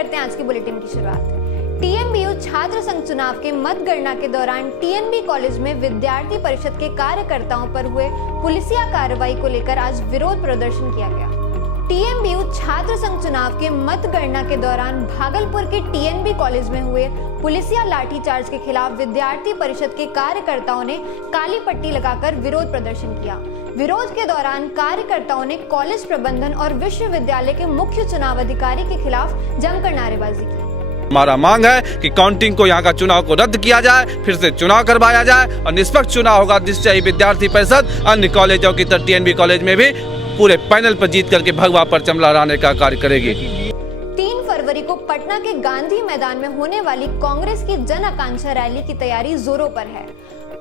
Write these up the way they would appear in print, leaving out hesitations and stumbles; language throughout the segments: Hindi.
करते हैं आज की बुलेटिन की शुरुआत। टीएमबीयू छात्र संघ चुनाव के मतगणना के दौरान टीएनबी कॉलेज में विद्यार्थी परिषद के कार्यकर्ताओं पर हुए पुलिसिया कार्रवाई को लेकर आज विरोध प्रदर्शन किया गया। टीएमबीयू छात्र संघ चुनाव के मतगणना के दौरान भागलपुर के टीएनबी कॉलेज में हुए पुलिसिया लाठीचार्ज के खिलाफ विद्यार्थी परिषद के कार्यकर्ताओं ने काली पट्टी लगाकर विरोध प्रदर्शन किया। विरोध के दौरान कार्यकर्ताओं ने कॉलेज प्रबंधन और विश्वविद्यालय के मुख्य चुनाव अधिकारी के खिलाफ जमकर नारेबाजी की। हमारा मांग है कि काउंटिंग को यहाँ का चुनाव को रद्द किया जाए, फिर से चुनाव करवाया जाए और निष्पक्ष चुनाव होगा, जिससे ही विद्यार्थी परिषद अन्य कॉलेजों की तरह टीएनबी कॉलेज में भी पूरे पैनल पर जीत करके भगवा परचम लहराने का कार्य करेगी। 3 फरवरी को पटना के गांधी मैदान में होने वाली कांग्रेस की जन आकांक्षा रैली की तैयारी जोरों पर है।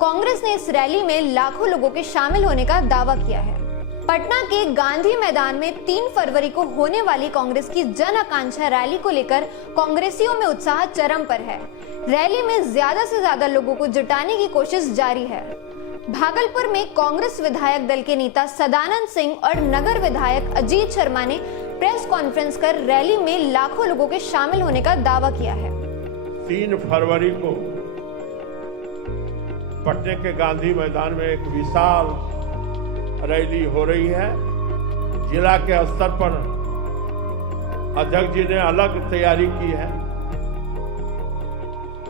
कांग्रेस ने इस रैली में लाखों लोगों के शामिल होने का दावा किया है। पटना के गांधी मैदान में 3 फरवरी को होने वाली कांग्रेस की जन आकांक्षा रैली को लेकर कांग्रेसियों में उत्साह चरम पर है। रैली में ज्यादा से ज्यादा लोगों को जुटाने की कोशिश जारी है। भागलपुर में कांग्रेस विधायक दल के नेता सदानंद सिंह और नगर विधायक अजीत शर्मा ने प्रेस कॉन्फ्रेंस कर रैली में लाखों लोगों के शामिल होने का दावा किया है। 3 फरवरी को पटना के गांधी मैदान में एक विशाल रैली हो रही है। जिला के स्तर पर अध्यक्ष जी ने अलग तैयारी की है,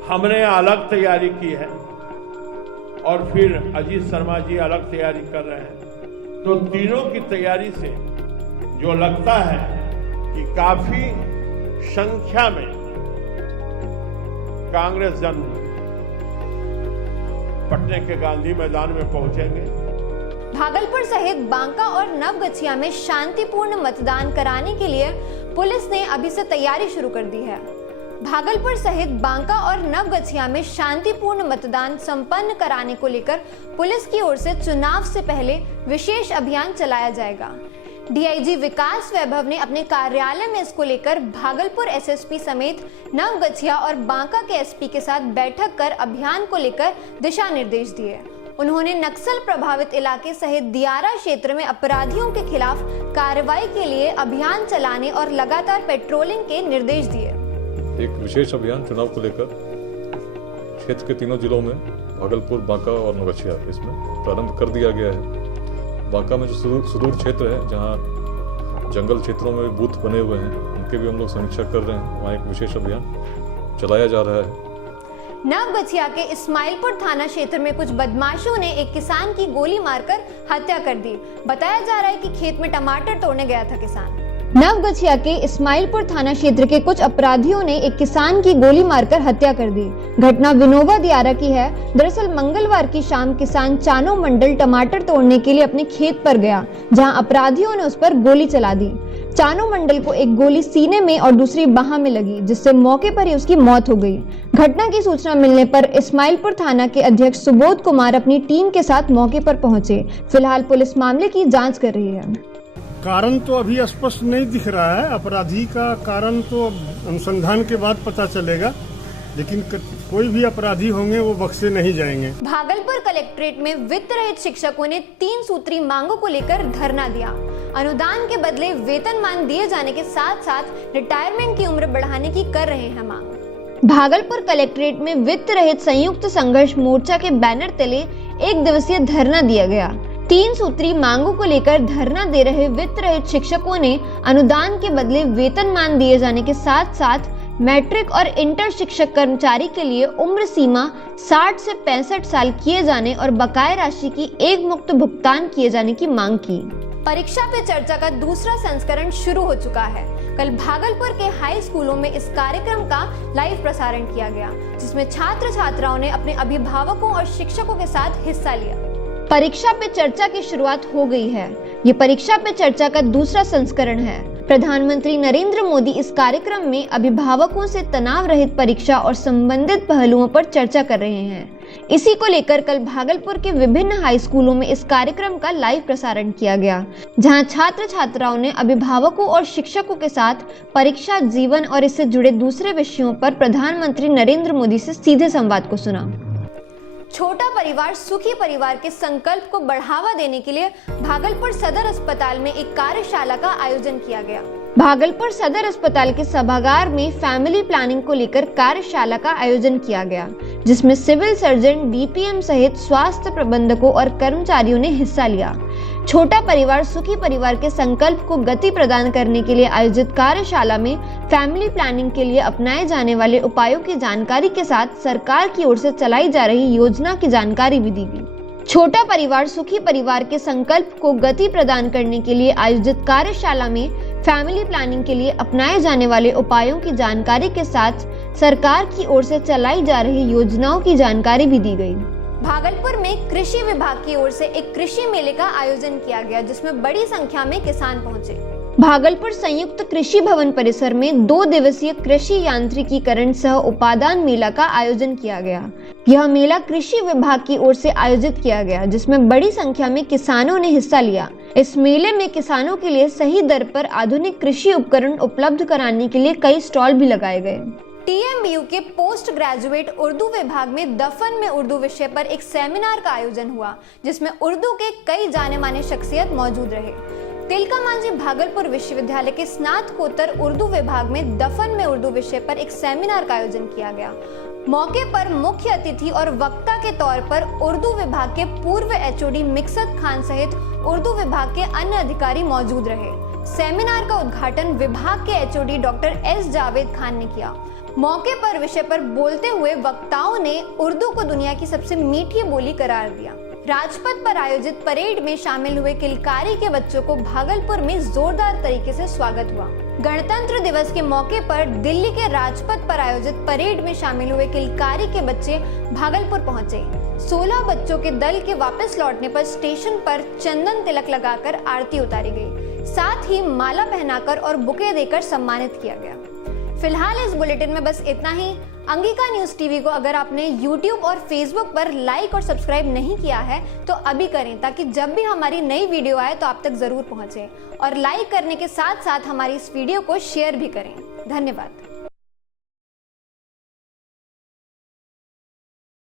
हमने अलग तैयारी की है और फिर अजीत शर्मा जी अलग तैयारी कर रहे हैं। तो तीनों की तैयारी से जो लगता है कि काफी संख्या में कांग्रेस जन पटना के गांधी मैदान में पहुंचेंगे। भागलपुर सहित बांका और नवगछिया में शांतिपूर्ण मतदान कराने के लिए पुलिस ने अभी से तैयारी शुरू कर दी है। भागलपुर सहित बांका और नवगछिया में शांतिपूर्ण मतदान संपन्न कराने को लेकर पुलिस की ओर से चुनाव से पहले विशेष अभियान चलाया जाएगा। डीआईजी विकास वैभव ने अपने कार्यालय में इसको लेकर भागलपुर एसएसपी समेत नवगछिया और बांका के एसपी के साथ बैठक कर अभियान को लेकर दिशा निर्देश दिए। उन्होंने नक्सल प्रभावित इलाके सहित दियारा क्षेत्र में अपराधियों के खिलाफ कार्रवाई के लिए अभियान चलाने और लगातार पेट्रोलिंग के निर्देश दिए। एक विशेष अभियान चुनाव को लेकर क्षेत्र के तीनों जिलों में भागलपुर, बांका और नवगछिया इसमें प्रारंभ कर दिया गया है। बांका में जो सुदूर क्षेत्र है, जहां जंगल क्षेत्रों में बूथ बने हुए हैं, उनके भी हम लोग समीक्षा कर रहे हैं। वहाँ एक विशेष अभियान चलाया जा रहा है। नवगछिया के इस्माइलपुर थाना क्षेत्र में कुछ बदमाशों ने एक किसान की गोली मारकर हत्या कर दी। बताया जा रहा है कि खेत में टमाटर तोड़ने गया था किसान। नवगछिया के इस्माइलपुर थाना क्षेत्र के कुछ अपराधियों ने एक किसान की गोली मारकर हत्या कर दी। घटना विनोबा दियारा की है। दरअसल मंगलवार की शाम किसान चानो मंडल टमाटर तोड़ने के लिए अपने खेत पर गया, जहां अपराधियों ने उस पर गोली चला दी। चानो मंडल को एक गोली सीने में और दूसरी बाह में लगी, जिससे मौके पर ही उसकी मौत हो गई। घटना की सूचना मिलने पर इस्माइलपुर थाना के अध्यक्ष सुबोध कुमार अपनी टीम के साथ मौके पर पहुंचे। फिलहाल पुलिस मामले की जांच कर रही है। कारण तो अभी स्पष्ट नहीं दिख रहा है। अपराधी का कारण तो अनुसंधान के बाद पता चलेगा, लेकिन कोई भी अपराधी होंगे वो बख्शे नहीं जाएंगे। भागलपुर कलेक्ट्रेट में वित्त रहित शिक्षकों ने 3 सूत्री मांगों को लेकर धरना दिया। अनुदान के बदले वेतनमान दिए जाने के साथ साथ रिटायरमेंट की उम्र बढ़ाने की कर रहे हैं मांग। भागलपुर कलेक्ट्रेट में वित्त रहित संयुक्त संघर्ष मोर्चा के बैनर तले 1 दिवसीय धरना दिया गया। 3 सूत्री मांगों को लेकर धरना दे रहे वित्त रहित शिक्षकों ने अनुदान के बदले वेतनमान दिए जाने के साथ साथ मैट्रिक और इंटर शिक्षक कर्मचारी के लिए उम्र सीमा 60 से 65 साल किए जाने और बकाया राशि की एक मुक्त भुगतान किए जाने की मांग की। परीक्षा पे चर्चा का दूसरा संस्करण शुरू हो चुका है। कल भागलपुर के हाई स्कूलों में इस कार्यक्रम का लाइव प्रसारण किया गया, जिसमें छात्र छात्राओं ने अपने अभिभावकों और शिक्षकों के साथ हिस्सा लिया। परीक्षा पे चर्चा की शुरुआत हो गई है। ये परीक्षा पे चर्चा का दूसरा संस्करण है। प्रधानमंत्री नरेंद्र मोदी इस कार्यक्रम में अभिभावकों से तनाव रहित परीक्षा और संबंधित पहलुओं पर चर्चा कर रहे हैं। इसी को लेकर कल भागलपुर के विभिन्न हाई स्कूलों में इस कार्यक्रम का लाइव प्रसारण किया गया, जहां छात्र छात्राओं ने अभिभावकों और शिक्षकों के साथ परीक्षा, जीवन और इससे जुड़े दूसरे विषयों पर प्रधानमंत्री नरेंद्र मोदी से सीधे संवाद को सुना। छोटा परिवार सुखी परिवार के संकल्प को बढ़ावा देने के लिए भागलपुर सदर अस्पताल में एक कार्यशाला का आयोजन किया गया। भागलपुर सदर अस्पताल के सभागार में फैमिली प्लानिंग को लेकर कार्यशाला का आयोजन किया गया, जिसमें सिविल सर्जन, डीपीएम सहित स्वास्थ्य प्रबंधकों और कर्मचारियों ने हिस्सा लिया। छोटा परिवार सुखी परिवार के संकल्प को गति प्रदान करने के लिए आयोजित कार्यशाला में फैमिली प्लानिंग के लिए अपनाए जाने वाले उपायों की जानकारी के साथ सरकार की ओर से चलाई जा रही योजना की जानकारी भी दी गई। छोटा परिवार सुखी परिवार के संकल्प को गति प्रदान करने के लिए आयोजित कार्यशाला में फैमिली प्लानिंग के लिए अपनाए जाने वाले उपायों की जानकारी के साथ सरकार की ओर से चलाई जा रही योजनाओं की जानकारी भी दी गई। भागलपुर में कृषि विभाग की ओर से एक कृषि मेले का आयोजन किया गया, जिसमें बड़ी संख्या में किसान पहुंचे। भागलपुर संयुक्त कृषि भवन परिसर में 2 दिवसीय कृषि यांत्रिकीकरण सह उपादान मेला का आयोजन किया गया। यह मेला कृषि विभाग की ओर से आयोजित किया गया, जिसमें बड़ी संख्या में किसानों ने हिस्सा लिया। इस मेले में किसानों के लिए सही दर पर आधुनिक कृषि उपकरण उपलब्ध कराने के लिए कई स्टॉल भी लगाए गए। TMBU के पोस्ट ग्रेजुएट उर्दू विभाग में दफन में उर्दू विषय पर एक सेमिनार का आयोजन हुआ, जिसमें उर्दू के कई जाने माने शख्सियत मौजूद रहे। तिलका मांझी भागलपुर विश्वविद्यालय के स्नातकोत्तर उर्दू विभाग में दफन में उर्दू विषय पर एक सेमिनार का आयोजन किया गया। मौके पर मुख्य अतिथि और वक्ता के तौर पर उर्दू विभाग के पूर्व HOD मिक्सद खान सहित उर्दू विभाग के अन्य अधिकारी मौजूद रहे। सेमिनार का उद्घाटन विभाग के HOD doctor S Javed Khan ने किया। मौके पर विषय पर बोलते हुए वक्ताओं ने उर्दू को दुनिया की सबसे मीठी बोली करार दिया। राजपथ पर आयोजित परेड में शामिल हुए किलकारी के बच्चों को भागलपुर में जोरदार तरीके से स्वागत हुआ। गणतंत्र दिवस के मौके पर दिल्ली के राजपथ पर आयोजित परेड में शामिल हुए किलकारी के बच्चे भागलपुर पहुंचे। 16 बच्चों के दल के वापस लौटने पर स्टेशन पर चंदन तिलक लगाकर आरती उतारी गई, साथ ही माला पहनाकर और बुके देकर सम्मानित किया गया। फिलहाल इस बुलेटिन में बस इतना ही। अंगिका न्यूज टीवी को अगर आपने YouTube और Facebook पर लाइक और सब्सक्राइब नहीं किया है तो अभी करें, ताकि जब भी हमारी नई वीडियो आए तो आप तक जरूर पहुंचे। और लाइक करने के साथ साथ हमारी इस वीडियो को शेयर भी करें। धन्यवाद।